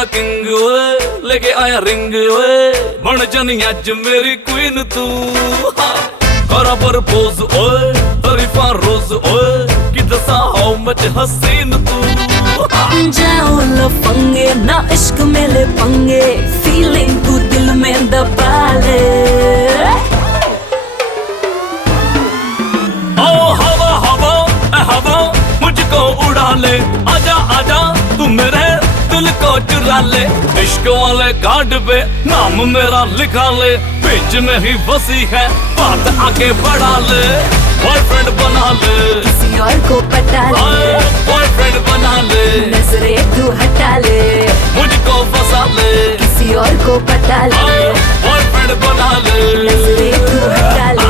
तेरा किंग ओए लेके आया रिंग ओए बन जानी अज मेरी क्वीन तू करा प्रपोज ओए तरीफा रोज ओए कि दसा हाउ मच हसीन तू जाओ लफंगे ना इश्क में ले पंगे फीलिंग तू दिल में दबा ले ओ हवा हवा हवा मुझको उड़ा ले आजा आजा तू मेरे दिल को चुरा ले इश्क वाले कार्ड पे नाम मेरा लिखा ले बीच में ही बसी है बात आगे बढ़ा ले बॉयफ्रेंड बना ले किसी और को पटा ले बॉयफ्रेंड बना ले नजरें तू हटा ले मुझको फंसा ले किसी और को पटा ले बॉयफ्रेंड बना ले नजरें तू हटा ले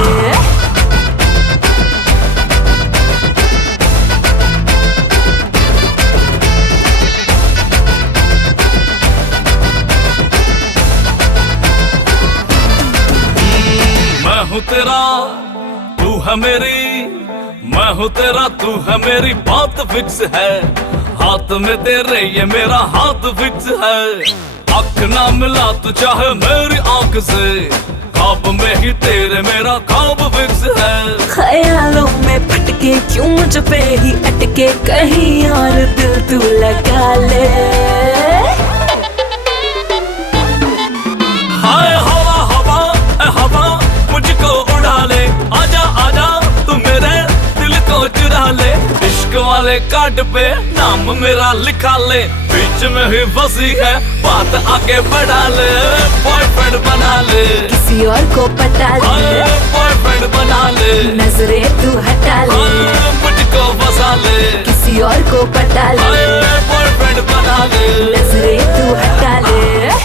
मैं हूँ तेरा तू है मेरी मैं हूँ तेरा तू है मेरी बात फिक्स है हाथ में तेरे ये मेरा हाथ फिक्स है आँख ना मिला तू चाहे मेरी आँख से ख्वाब में ही तेरे मेरा ख्वाब फिक्स है ख्यालों में भटके क्यों मुझ पे ही अटके कहीं और दिल तू लगा ले हाय हवा हवा हवा मुझको उड़ा ले आजा आजा तू मेरे दिल को चुरा ले इश्क वाले कार्ड पे नाम मेरा लिखा ले बीच में ही फंसी है बात आगे बढ़ा ले बॉयफ्रेंड बना ले किसी और को पटा ले बॉयफ्रेंड बना ले नजरें तू हटा ले मुझको फंसा ले किसी और को पटा ले बॉयफ्रेंड बना ले नजरें तू हटा ले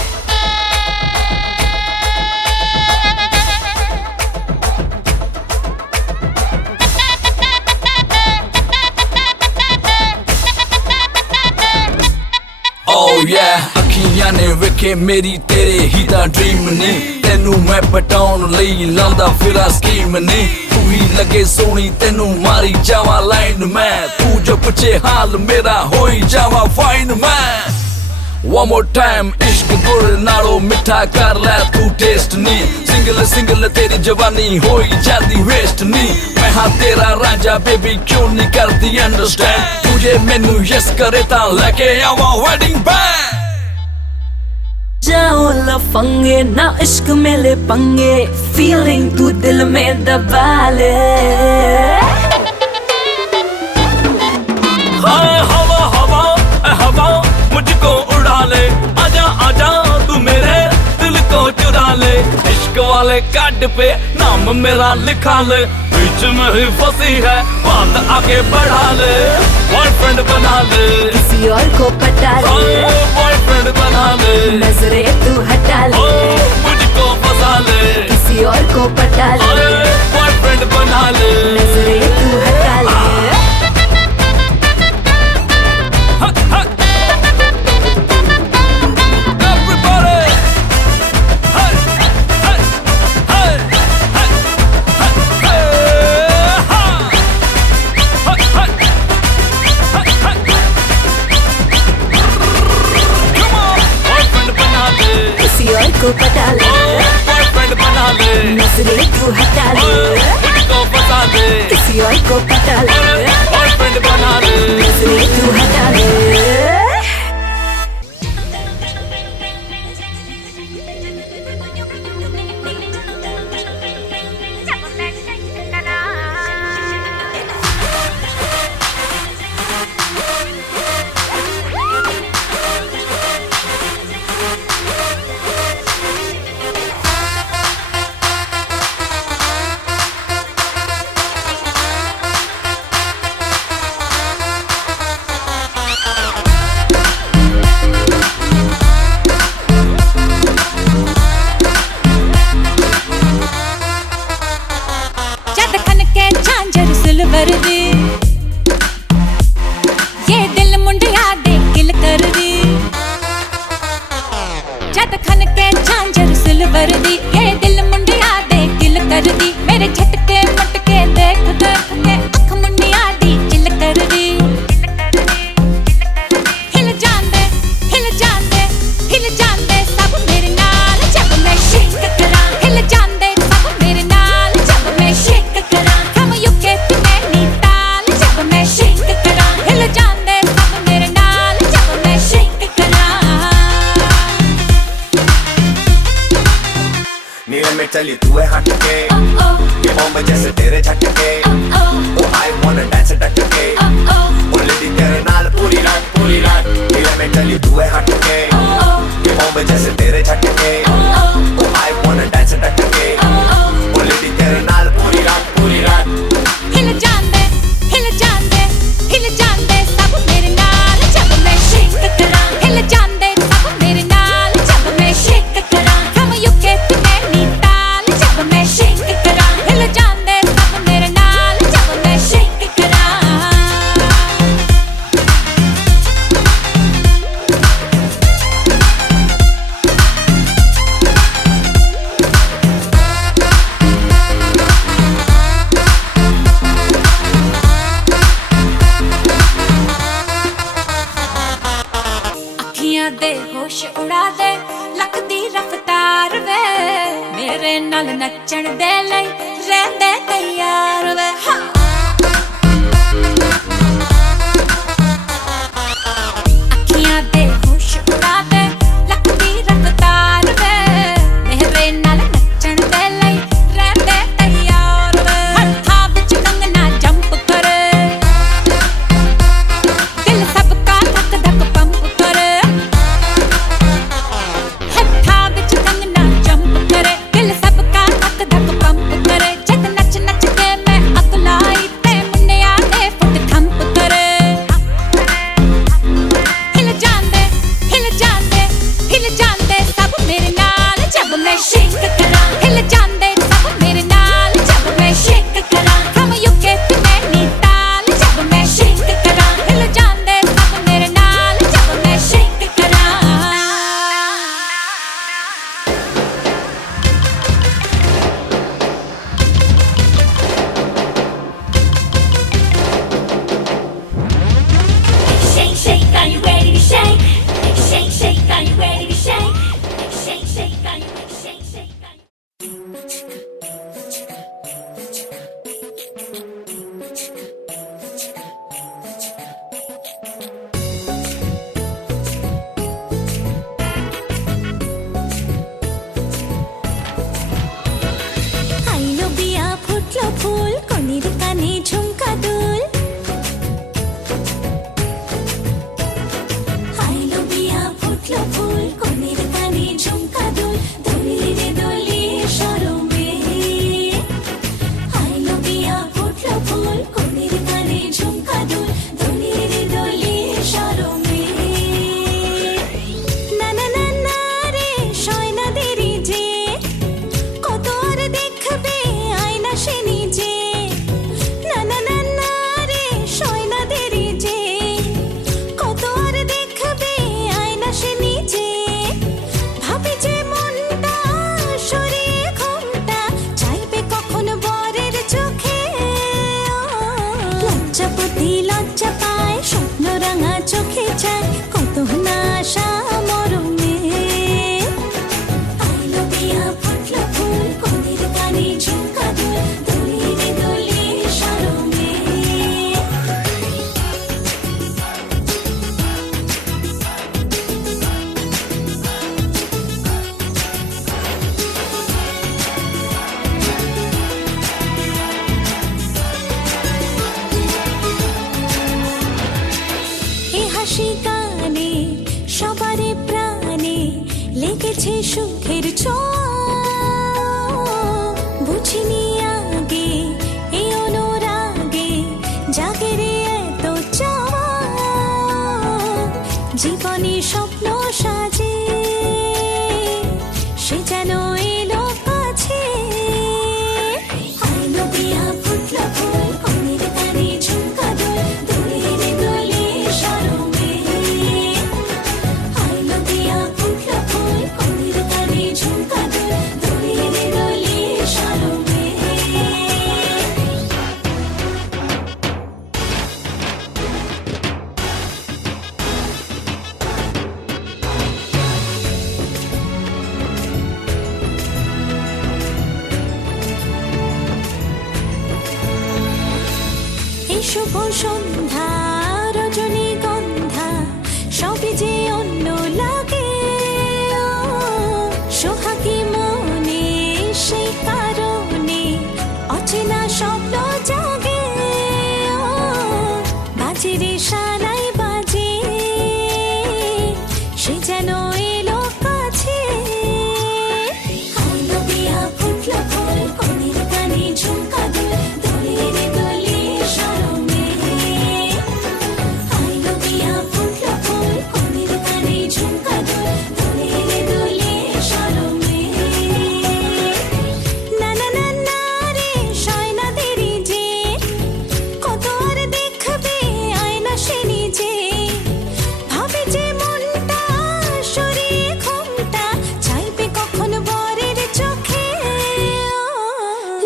Oh yeah ਅੱਖੀਆਂ ਨੇ ਵੇਖੇ ਮੇਰੀ ਤੇਰੇ ਹੀ ਦਾ ਡ੍ਰੀਮ ਨੇ ਤੈਨੂੰ ਮੈਂ ਪਟਾਉਣ ਲਈ ਲਾਉਂਦਾ ਫਿਰਾਂ ਸਕੀਮ ਨੇ ਤੂੰ ਹੀ ਲੱਗੇ ਸੋਹਣੀ ਤੈਨੂੰ ਮਾਰੀ ਜਾਵਾਂ ਲਾਈਨ ਮੈਂ ਤੂੰ ਜੋ ਪੁੱਛੇ ਹਾਲ ਮੇਰਾ ਹੋਈ ਜਾਵਾਂ ਫਾਈਨ ਮੈਂ One more time इश्क गुड़ नालों मिठा कर लै तू टेस्ट नी सिंगल सिंगल तेरी जवानी होई जाती वेस्ट नी मैं हाँ तेरा राजा बेबी क्यों नहीं करती अंडरस्टैंड तुझे मैनू यस करे ता लेके आवा वेडिंग बैंड जाओ लफंगे ना इश्क में ले पंगे फीलिंग तू दिल में दबा ले हाय हवा हवा हवा मुझको उड़ा ले आजा आजा तू मेरे दिल को चुरा ले इश्क वाले कार्ड पे नाम मेरा लिखा ले बीच में ही फंसी है बात आगे बढ़ा ले बॉयफ्रेंड बना ले किसी और को पटा ले बॉयफ्रेंड बना ले नजरें तू हटा ले मुझको फंसा ले किसी और को पटा ले बॉयफ्रेंड बना ले नजरें तू हटा ले को पटा ले बॉयफ्रेंड बना ले नजरें तू हटा ले मुझको फंसा ले किसी और को पटा ले बॉयफ्रेंड बना ले नजरें तू हटा ले वर्दी ये दिल मुंडिया दे किल कर दी जद खन के झांझर सिल्वर दी ये दिल मुंडिया दे किल कर दी मेरे झटके मटके देख देख के अख मुंडिया दी चिल कर दी हिल जांदे ਜਾਂਦੇ ਸਭ ਮੇਰੇ ਨਾਲ ਜਦ ਮੈਂ ਸ਼ੇਕ ਕਰਾਂ ਹਿਲ ਜਾਂਦੇ ਸਭ ਮੇਰੇ ਨਾਲ ਜਦ ਮੈਂ ਸ਼ੇਕ ਕਰਾਂ from UK to ਨੈਨੀਤਾਲ ਜਦ ਮੈਂ ਸ਼ੇਕ ਕਰਾਂ ਹਿਲ ਜਾਂਦੇ ਸਭ ਮੇਰੇ ਨਾਲ ਜਦ ਮੈਂ ਸ਼ੇਕ ਕਰਾਂ नी let me tell you तू है हट के ये बॉम्ब जैसे तेरे झटके Oh I wanna dance टक के Oh लड़ी तेरे नाल पूरी रात नी let me tell you तू है हट के ये बॉम्ब जैसे तेरे झटके Oh I wanna dance टक के Oh लड़ी तेरे नाल पूरी रात ਹਿਲ ਜਾਂਦੇ ਹਿਲ ਜਾਂਦੇ ਹਿਲ ਜਾਂਦੇ ਸਭ ਮੇਰੇ ਨਾਲ ਜਦ ਮੈਂ ਸ਼ੇਕ ਕਰਾਂ ਹਿਲ ਜਾਂਦੇ ਸਭ ਮੇਰੇ ਨਾਲ ਜਦ ਮੈਂ ਸ਼ੇਕ ਕਰਾਂ from UK to ਨੈਨੀਤਾਲ ਜਦ ਮੈਂ ਸ਼ੇਕ ਕਰਾਂ ਹਿਲ ਜਾਂਦੇ ਸਭ ਮੇਰੇ ਨਾਲ ਜਦ ਮੈਂ ਸ਼ੇਕ ਕਰਾਂ ਅੱਖੀਆਂ ਦੇ ਹੋਸ਼ ਉਡਾ ਦੇ ਲੱਖ ਦੀ ਰਫ਼ਤਾਰ ਵੇ ਮੇਰੇ ਨਾਲ ਨੱਚਣ ਦੇ ਲਈ ਰਹਿੰਦੇ ਤਿਆਰ ਵੇ ਹਾਂ ਅੱਖੀਆਂ ਦੇ ਹੋਸ਼ ਉਡਾ ਦੇ ਲੱਖ ਦੀ ਰਫ਼ਤਾਰ ਵੇ ਮੇਰੇ ਨਾਲ ਨੱਚਣ ਦੇ ਲਈ ਰਹਿੰਦੇ ਤਿਆਰ ਵੇ ਹੱਥਾਂ ਵਿੱਚ ਕੰਗਣਾ ਜੰਪ ਕਰੇ ਦਿਲ ਸਭ ਕਾ ਧਕ ਧਕ ਪੰਪ ਕਰੇ ਹੱਥਾਂ ਵਿੱਚ ਕੰਗਣਾ ਜੰਪ ਕਰੇ ਦਿਲ ਸਭ ਕਾ ਧਕ ਧਕ ਪੰਪ ਕਰੇ ਜਦ ਨੱਚ ਨੱਚ ਕੇ ਮੈਂ ਅੱਗ ਲਾਈ ਤੇ ਮੁੰਡਿਆਂ ਦੇ ਫੁੱਟ ਥੰਪ ਕਰੇ ਹਿਲ ਜਾਂਦੇ ਸਭ ਮੇਰੇ ਨਾਲ ਜਦ ਮੈਂ ਸ਼ੇਕ ਕਰਾਂ ਹਿਲ ਜਾਂਦੇ ਸਭ ਮੇਰੇ ਨਾਲ ਜਦ ਮੈਂ ਸ਼ੇਕ ਕਰਾਂ from UK to ਨੈਨੀਤਾਲ ਜਦ ਮੈਂ ਸ਼ੇਕ ਕਰਾਂ ਹਿਲ ਜਾਂਦੇ ਸਭ ਮੇਰੇ ਨਾਲ ਜਦ ਮੈਂ ਸ਼ੇਕ ਕਰਾਂ Shake, shake, are you ready to shake? Shake, shake, are you ready to shake? Shake, shake, are you ready to shake? Shake, are you আইলো বিয়া ফুটলো ফুল কনির কানে ঝুমকা দুল আইলো বিয়া ফুটলো ফুল কনির কানে ঝুমকা দুল দোলিয়ে রে দোলিয়ে শরমে আইলো বিয়া ফুটলো ফুল কনির কানে ঝুমকা দুল দোলিয়ে রে দোলিয়ে শরমে না না না না রে শয়না দেরি যে কত আর দেখবে আয়না সে নিজে না না না না রে শয়না দেরি যে কত আর দেখবে আয়না সে নিজে ভাবে যে মনটা সরিয়ে ঘুমটা চাইবে কখন বরের চোখে লজ্জাপতি লজ্জা পায় স্বপ্ন রাঙা চোখে চায় কত না আশা মরমে আইলো বিয়া ফুটলো ফুল কনির কানে ঝুমকা দুল দোলিয়ে রে দোলিয়ে শরমে এ হাসি গানে সবারে প্রাণে লেগেছে সুখের ছোঁয়া বুঝিনি আগে এই অনুরাগে জাগে রে এত চাওয়া জীবনে স্বপ্ন সাজে সে যেন এলো কাছে আইলো বিয়া ফুটলো ফুল কনির কানে ঝুমকা দুল দোলিয়ে রে দোলিয়ে শরমে আইলো বিয়া ফুটলো ফুল কনির কানে ঝুমকা দুল দোলিয়ে রে দোলিয়ে শরমে শুভ সন্ধ্যা রজনীগন্ধা সবই যে অন্য লাগে সোহাগী মনে সেই কারণে অচেনা স্বপ্ন জাগে বাজে রে সানাই বাজে সে যেন এলো কাছে আইলো বিয়া ফুটলো ফুল কনের কানে ঝুমকা দুল দোলে রে দোলে শরমে আইলো বিয়া ফুটলো ফুল কনের কানে ঝুমকা দুল দোলে রে দোলে শরমে না না না না রে শয়না দেরি যে কত আর দেখবে আয়না সে নিজে ভাবে যে মনটা সরিয়ে ঘুমটা চাইবে কখন বরের চোখে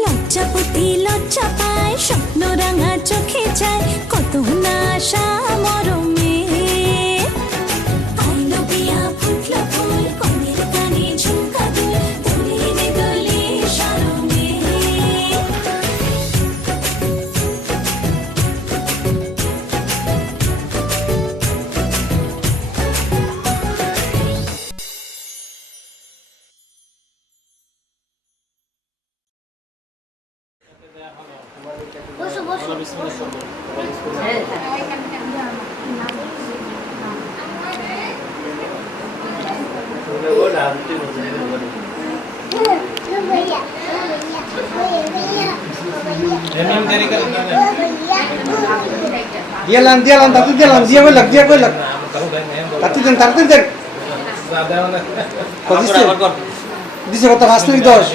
লজ্জাপতি লজ্জা পায় স্বপ্ন রাঙা চোখে যায় কত না আশা মরমে আইলো বিয়া ফুটলো ফুল কনের কানে ঝুমকা দুল দোলে রে দোলে শরমে Dialan, tapi dialan, dia belak. Tapi den. Kok দিছে কত 5 থেকে 10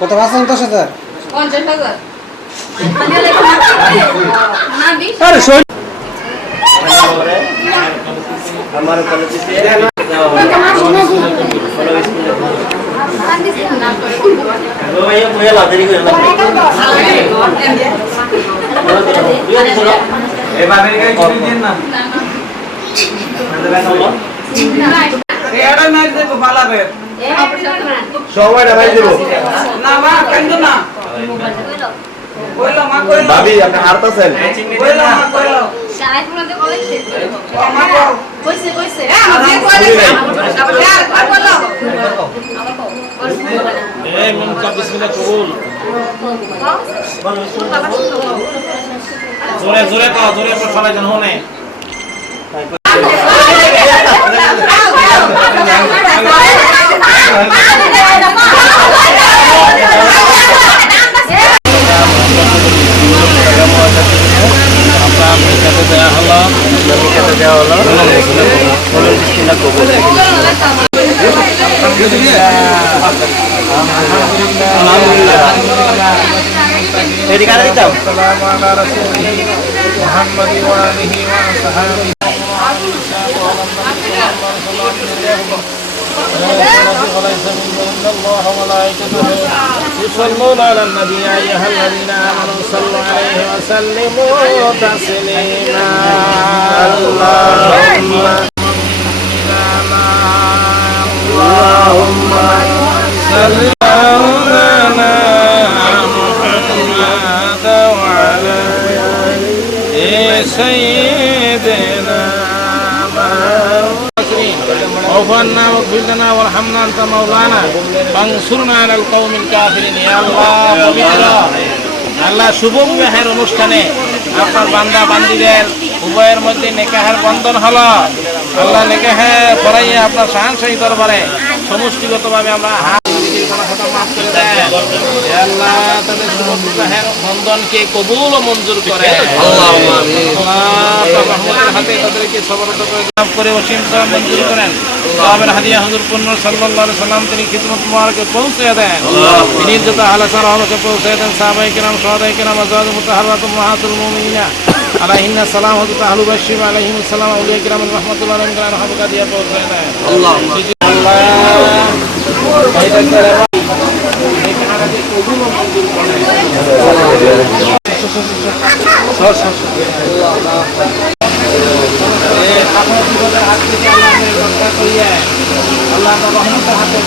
কত 5 থেকে 10,000 50,000 আরে শোন আমার কলেজে ভাইয়া বইয়া লাভ দেরি করে লাভ এবারে গাই করে দিন না এড়া মার দেব বালাবে সময়টা ভাই দেব না মা কেন না কইলো মা কইলো ভাবি আপনি হারতাছেন কইলো মা কইলো সারাই পুরাতে কলেজ মা কও কইছে আমি কইলে আর কইলো এই মন কা বিসমিল্লাহ কবুল জোরে কও জোরে পর সবাই জন হনে يصلون على النبي يا أيها الذين آمنوا صلوا عليه وسلموا تسليما اللهم صل على محمد وعلى سيدنا واعف عنا واغفر لنا وارحمنا انت مولانا فانصرنا على القوم الكافرين يا الله পবিত্র আল্লাহ শুভ বিবাহের অনুষ্ঠানে আপনার বান্দা বান্দীদের উভয়ের মধ্যে নিকাহের বন্ধন হলো আল্লাহ নিকাহে পড়াইয়ে আপনার শাহী দরবারে সমষ্টিগতভাবে আমরা মাফ করে দেন আল্লাহ তাদের শুভ বিবাহের বন্ধনকে কবুল ও মঞ্জুর করে আল্লাহুম্মা আমিন আপনার রহমতের হাতে তাদেরকে সবরত করে ওসীম সালাম মঞ্জুর করেন সাহাবের হাদিয়া হুজুর পূর্ণ সাল্লাল্লাহু আলাইহি সাল্লাম তিনি খিদমত মুবারকে পৌঁছে দেন তিনি যত আলাসার হলকে পৌঁছে দেন সাহাবায়ে কেরাম সুহাদায়ে কেরাম আজওয়াজ মুতাহাররাত উম্মাহাতুল মুমিনিনা আলাইহিন্না সালাম হযরত আহলু বাইত আলাইহিমুস সালাম আউলিয়া কেরাম রাহমাতুল্লাহি আলাইহিম কেরাম রহমত দিয়া পৌঁছে দেন আল্লাহুম্মা আল্লাহ এটা করে এখানে কবুল ও মঞ্জুর করেন আপনার জীবনের হাত থেকে আল্লাহ রক্ষা করিয়ে আল্লাহ রহমতের হাতে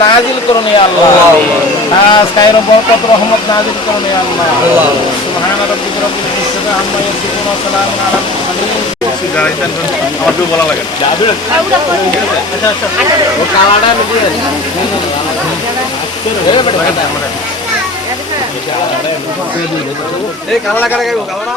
নাজিল করুন ইয়া আল্লাহ খায়র বরকত রহমত নাজিল করুন ইয়া আল্লাহ সুবহান রাব্বিকা রাব্বিল ইজ্জাতি আম্মা ইয়াসিফুন ওয়া সালামুন আলাল মুরসালিন আমার তো বলা লাগে ও কালাটা মিলে এই কালাটা কারা গাইবো কালাটা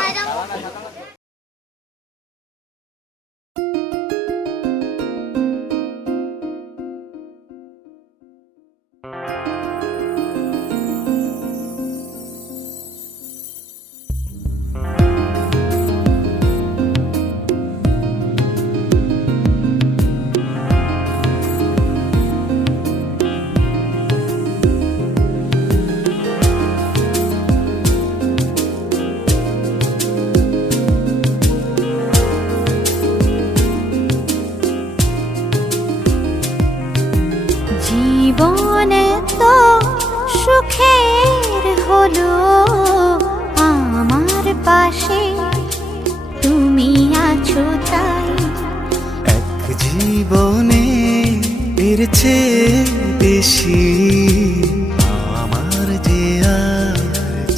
জীবন তো সুখের হলো আমার পাশে তুমি আছো তাই এক জীবনে এর চেয়ে বেশি আমার যে আর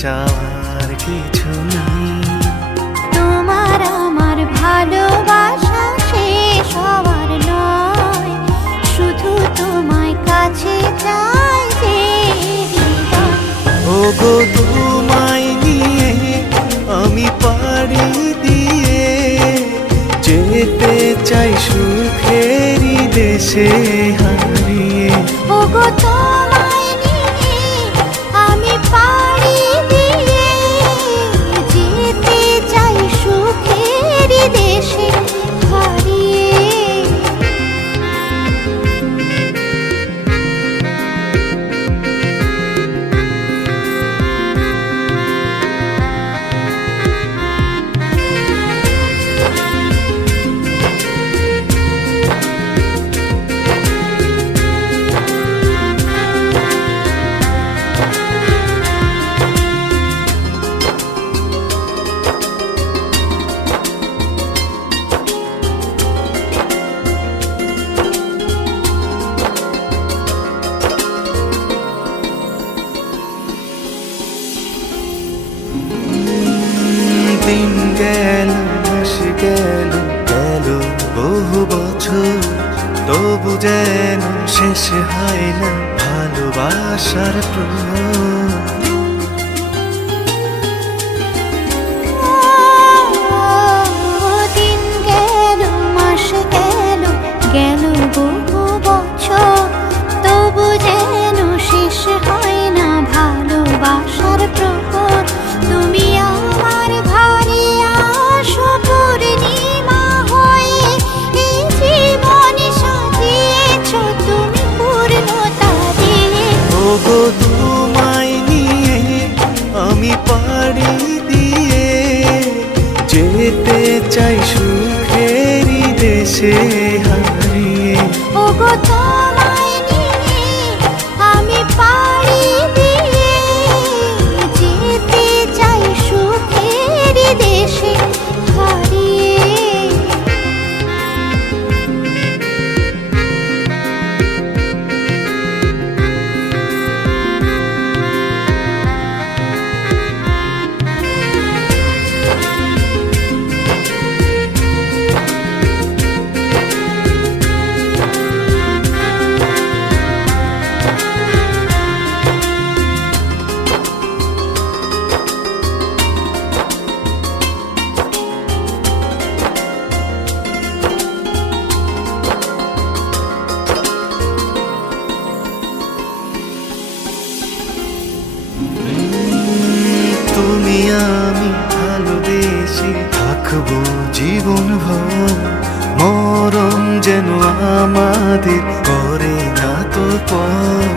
চাওয়ার কিছু নেই। তোমার আমার ভালোবাসা শেষ হওয়ার নয়, শুধু তোমায় কাছে চাই যে হৃদয়। ওগো তোমায় নিয়ে আমি পাড়ি দিয়ে যেতে চাই সুখেরই দেশে হারিয়ে। ওগো তোমায় নিয়ে আমি পাড়ি দিয়ে যেতে চাই সুখের দেশে হারিয়ে। দিন গেল মাস গেল গেল বহু বছর, তবু যেন শেষ হয় না ভালোবাসার প্রহর। দিন গেল মাস গেল গেল বহু বছর, তবু যেন শেষ হয় না ভালোবাসার প্রহর। তুমি আমার ঘরে আসো পূর্ণিমা হয়ে, এই জীবন সাজিয়েছ তুমি পূর্ণতা দিয়ে। ওগো তোমায় নিয়ে আমি পাড়ি দিয়ে যেতে চাই সুখেরই দেশে হারিয়ে। ওগো তোমায় নিয়ে আমি পাড়ি দিয়ে যেতে চাই সুখের দেশে হারিয়ে। তুমি আমি ভালোবেসে থাকবো জীবন ভর, মরণ যেন আমাদের করে না তো পর।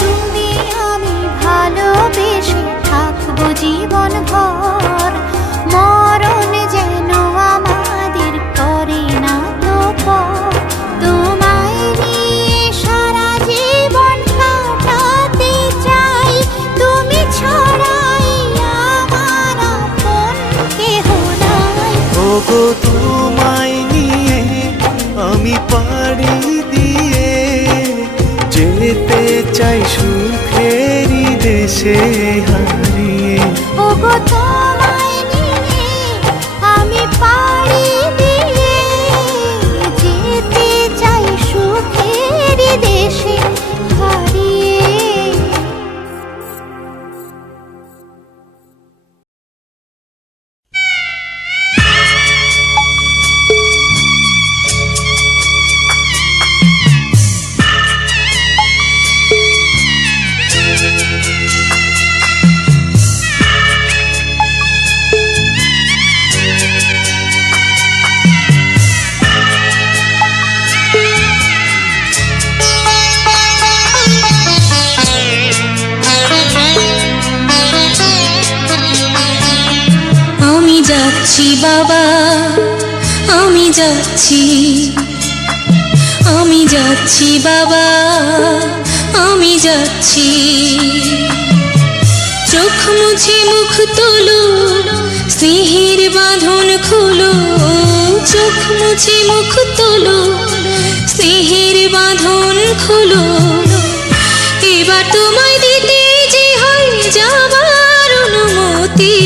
তুমি আমি ভালোবেসে থাকবো জীবন ভর, মরণ যেন আমাদের করে না তো পর। তোমায় নিয়ে সারা জীবন কাটাতে চাই, তুমি ছাড়াই ওগো তোমায় নিয়ে আমি পাড়ি দিয়ে যেতে চাই সুখেরই দেশে হারিয়ে। ওগো তোমায় নিয়ে আমি পাড়ি দিয়ে যেতে চাই সুখের দেশে হারিয়ে। আমি যাচ্ছি বাবা, আমি যাচ্ছি, আমি যাচ্ছি বাবা, আমি যাচ্ছি। চোখ মুছে মুখ তোলো, স্নেহের বাঁধন খোলো। চোখ মুছে মুখ তোলো, স্নেহের বাঁধন খোলো। এবার তোমায় দিতে যে হয় যাবার অনুমতি।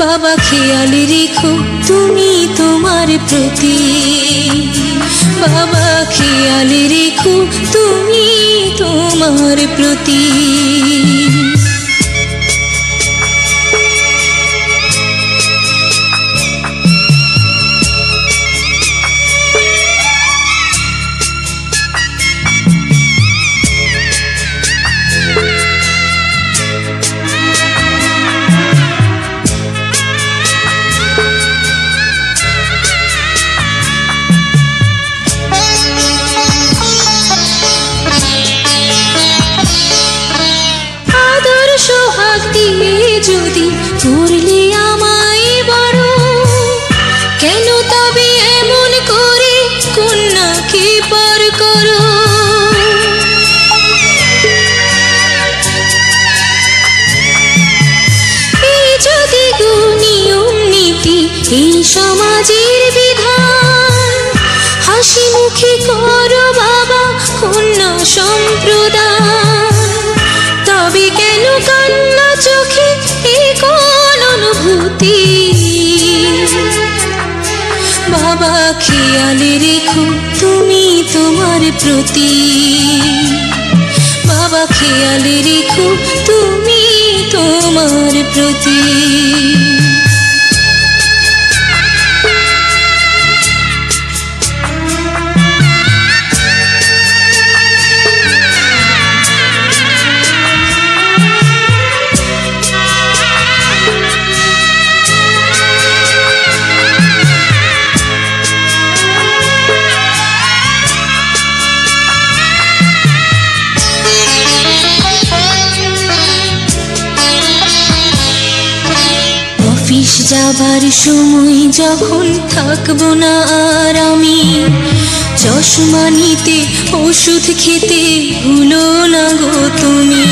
বাবা খেয়াল রেখো তুমি তোমার প্রতি। বাবা খেয়াল রেখো তুমি তোমার প্রতি। যদি করলে আমায় বড়, কেন তবে এমন করে কন্যাকে পর করো। এই যদি নিয়ম নীতি এই সমাজের বিধান, হাসি মুখে করো বাবা কন্যা সম্প্রদান। তবে কেন কান্না চোখে এই কোন অনুভূতি। বাবা খেয়াল রেখো তুমি তোমার প্রতি। বাবা খেয়াল রেখো তুমি তোমার প্রতি। অফিস যাবার সময় যখন থাকবো না আর আমি, চশমা নিতে ওষুধ খেতে ভুলো না গো তুমি।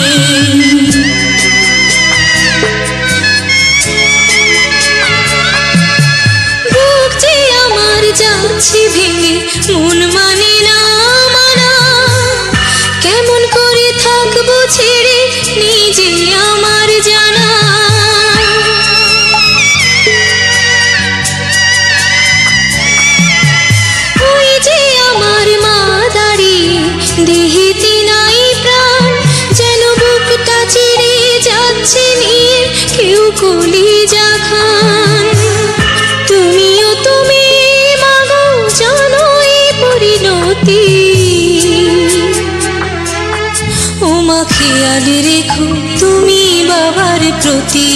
বুক যে আমার যাচ্ছে ভেঙে, মন মানে না মানা। কেমন করে থাকবো ছেড়ে নিজে আমার জানা। দেহেতে নাই প্রাণ, যেন বুকটা চিরে যাচ্ছে নিয়ে কেউ কলিজা খান। তুমিও তুমি মাগো জানো এই পরিণতি। ও মা খেয়াল রেখো তুমি বাবার প্রতি।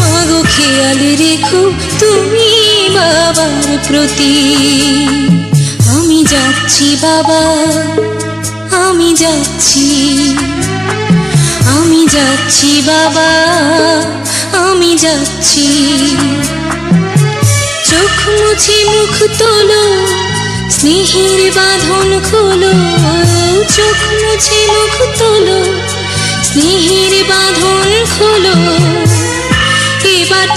মাগো খেয়াল রেখো তুমি বাবার প্রতি। আমি যাচ্ছি বাবা, আমি যাচ্ছি, আমি যাচ্ছি বাবা, আমি যাচ্ছি। চোখ মুছে মুখ তোলো, স্নেহের বাঁধন খোলো। চোখ মুছে মুখ তোলো, স্নেহের বাঁধন খোলো।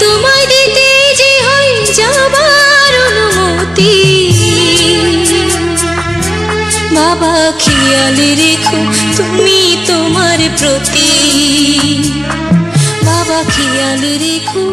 তোমায় দিতে যে হই যাবার অনুমতি বাবা খেয়াল রেখো তুমি তোমার প্রতি বাবা খেয়াল রেখো